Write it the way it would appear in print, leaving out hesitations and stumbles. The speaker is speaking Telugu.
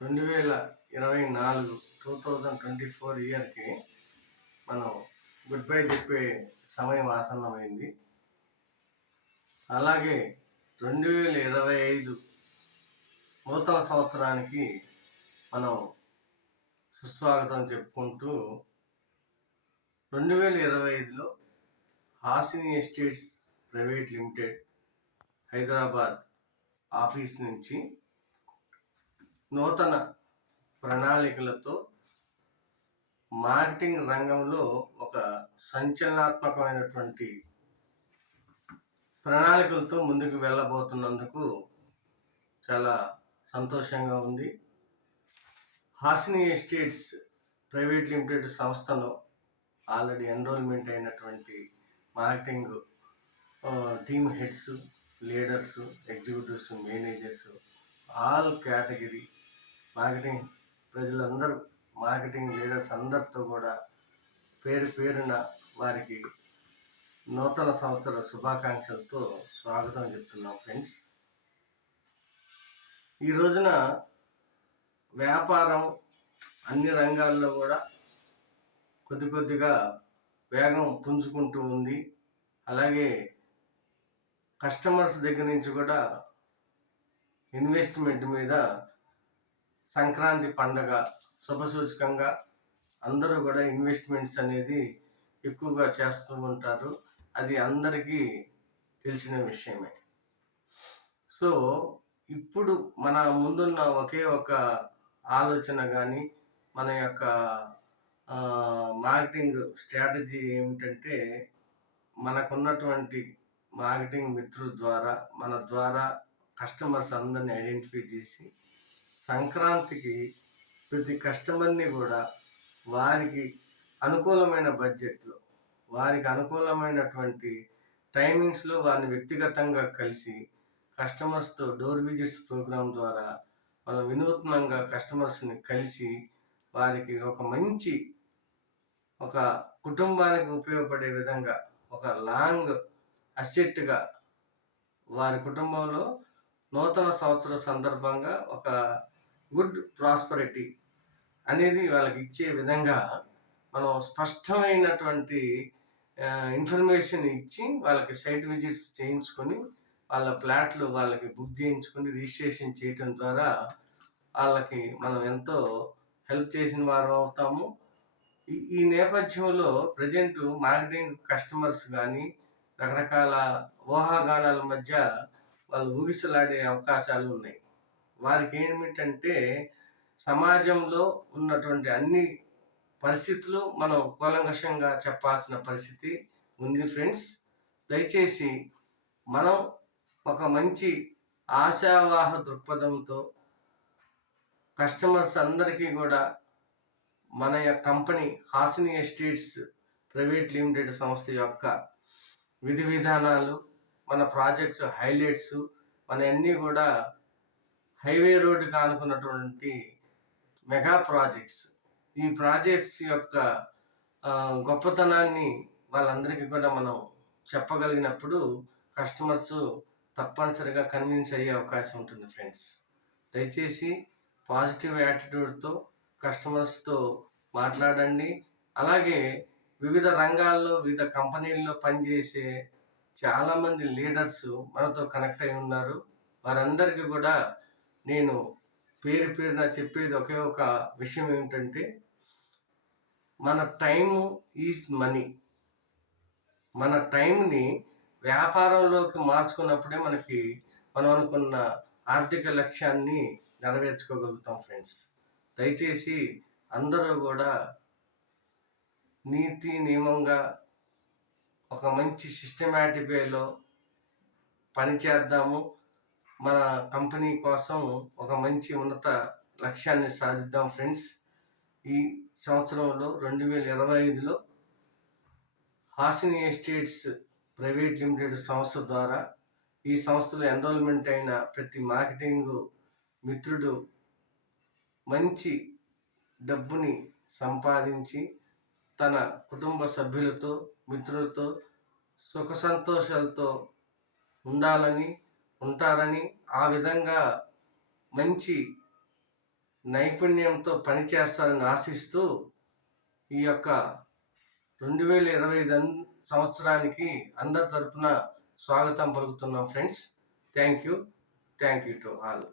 2024 2024 ఇయర్కి మనం గుడ్ బై చెప్పే సమయం ఆసన్నమైంది. అలాగే 2025 నూతన సంవత్సరానికి మనం సుస్వాగతం చెప్పుకుంటూ 2025లో Hasini estates private limited Hyderabad office నుంచి నూతన ప్రణాళికలతో మార్కెటింగ్ రంగంలో ఒక సంచలనాత్మకమైనటువంటి ప్రణాళికలతో ముందుకు వెళ్ళబోతున్నందుకు చాలా సంతోషంగా ఉంది. హాసిని ఎస్టేట్స్ ప్రైవేట్ లిమిటెడ్ సంస్థలో ఆల్రెడీ ఎన్రోల్మెంట్ అయినటువంటి marketing team heads, leaders, executives, managers, all category marketing ప్రజలందరూ, మార్కెటింగ్ లీడర్స్ అందరితో కూడా పేరు పేరున వారికి నూతన సంవత్సర శుభాకాంక్షలతో స్వాగతం చెప్తున్నాం ఫ్రెండ్స్. ఈ రోజున వ్యాపారం అన్ని రంగాల్లో కూడా కొద్దిగా వేగం పుంజుకుంటూ ఉంది. అలాగే కస్టమర్స్ దగ్గర నుంచి కూడా ఇన్వెస్ట్మెంట్ మీద సంక్రాంతి పండగ శుభసూచకంగా అందరూ కూడా ఇన్వెస్ట్మెంట్స్ అనేది ఎక్కువగా చేస్తూ ఉంటారు. అది అందరికీ తెలిసిన విషయమే. సో ఇప్పుడు మన ముందున్న ఒకే ఒక ఆలోచన కానీ మన యొక్క మార్కెటింగ్ స్ట్రాటజీ ఏమిటంటే, మనకున్నటువంటి మార్కెటింగ్ మిత్రుల ద్వారా మన ద్వారా కస్టమర్స్ అందరినీ ఐడెంటిఫై చేసి సంక్రాంతికి ప్రతి కస్టమర్ని కూడా వారికి అనుకూలమైన బడ్జెట్లో, వారికి అనుకూలమైనటువంటి టైమింగ్స్లో వారిని వ్యక్తిగతంగా కలిసి కస్టమర్స్తో డోర్ విజిట్స్ ప్రోగ్రాం ద్వారా మనం వినూత్నంగా కస్టమర్స్ని కలిసి వారికి ఒక కుటుంబానికి ఉపయోగపడే విధంగా ఒక లాంగ్ అసెట్గా వారి కుటుంబంలో నూతన సంవత్సర సందర్భంగా ఒక గుడ్ ప్రాస్పరిటీ అనేది వాళ్ళకి ఇచ్చే విధంగా మనం స్పష్టమైనటువంటి ఇన్ఫర్మేషన్ ఇచ్చి వాళ్ళకి సైట్ విజిట్స్ చేయించుకొని వాళ్ళ ఫ్లాట్లు వాళ్ళకి బుక్ చేయించుకొని రిజిస్ట్రేషన్ చేయటం ద్వారా వాళ్ళకి మనం ఎంతో హెల్ప్ చేసిన వారు అవుతాము. ఈ నేపథ్యంలో ప్రజెంట్ మార్కెటింగ్ కస్టమర్స్ కానీ రకరకాల ఊహాగానాల మధ్య వాళ్ళు ఊగిసలాడే అవకాశాలు ఉన్నాయి. వారికి ఏమిటంటే సమాజంలో ఉన్నటువంటి అన్ని పరిస్థితులు మనం కూలంకషంగా చెప్పాల్సిన పరిస్థితి ఉంది ఫ్రెండ్స్. దయచేసి మనం ఒక మంచి ఆశావాహ దృక్పథంతో కస్టమర్స్ అందరికీ కూడా మన యొక్క company Hasini estates private limited సంస్థ యొక్క విధి విధానాలు, మన ప్రాజెక్ట్స్ హైలైట్స్, మన అన్నీ కూడా హైవే రోడ్డుకి ఆనుకున్నటువంటి మెగా ప్రాజెక్ట్స్. ఈ ప్రాజెక్ట్స్ యొక్క గొప్పతనాన్ని వాళ్ళందరికీ కూడా మనం చెప్పగలిగినప్పుడు కస్టమర్స్ తప్పనిసరిగా కన్విన్స్ అయ్యే అవకాశం ఉంటుంది ఫ్రెండ్స్. దయచేసి పాజిటివ్ యాటిట్యూడ్తో కస్టమర్స్తో మాట్లాడండి. అలాగే వివిధ రంగాల్లో వివిధ కంపెనీల్లో పనిచేసే చాలామంది లీడర్స్ మనతో కనెక్ట్ అయి ఉన్నారు. వారందరికీ కూడా నేను పేరున చెప్పేది ఒకే ఒక విషయం ఏమిటంటే, మన టైము ఈజ్ మనీ. మన టైంని వ్యాపారంలోకి మార్చుకున్నప్పుడే మనం అనుకున్న ఆర్థిక లక్ష్యాన్ని నెరవేర్చుకోగలుగుతాం ఫ్రెండ్స్. దయచేసి అందరూ కూడా నీతి నియమంగా ఒక మంచి సిస్టమాటిక్ వేలో పనిచేద్దాము. మన కంపెనీ కోసం ఒక మంచి ఉన్నత లక్ష్యాన్ని సాధిద్దాం ఫ్రెండ్స్. ఈ సంవత్సరంలో 2025లో హాసిని ఎస్టేట్స్ ప్రైవేట్ లిమిటెడ్ సంస్థ ద్వారా ఈ సంస్థలో ఎన్రోల్మెంట్ అయిన ప్రతి మార్కెటింగ్ మిత్రుడు మంచి డబ్బుని సంపాదించి తన కుటుంబ సభ్యులతో మిత్రులతో సుఖ సంతోషాలతో ఉంటారని, ఆ విధంగా మంచి నైపుణ్యంతో పనిచేస్తారని ఆశిస్తూ ఈ యొక్క 2025 సంవత్సరానికి అందరి తరపున స్వాగతం పలుకుతున్నాం friends. Thank you to all.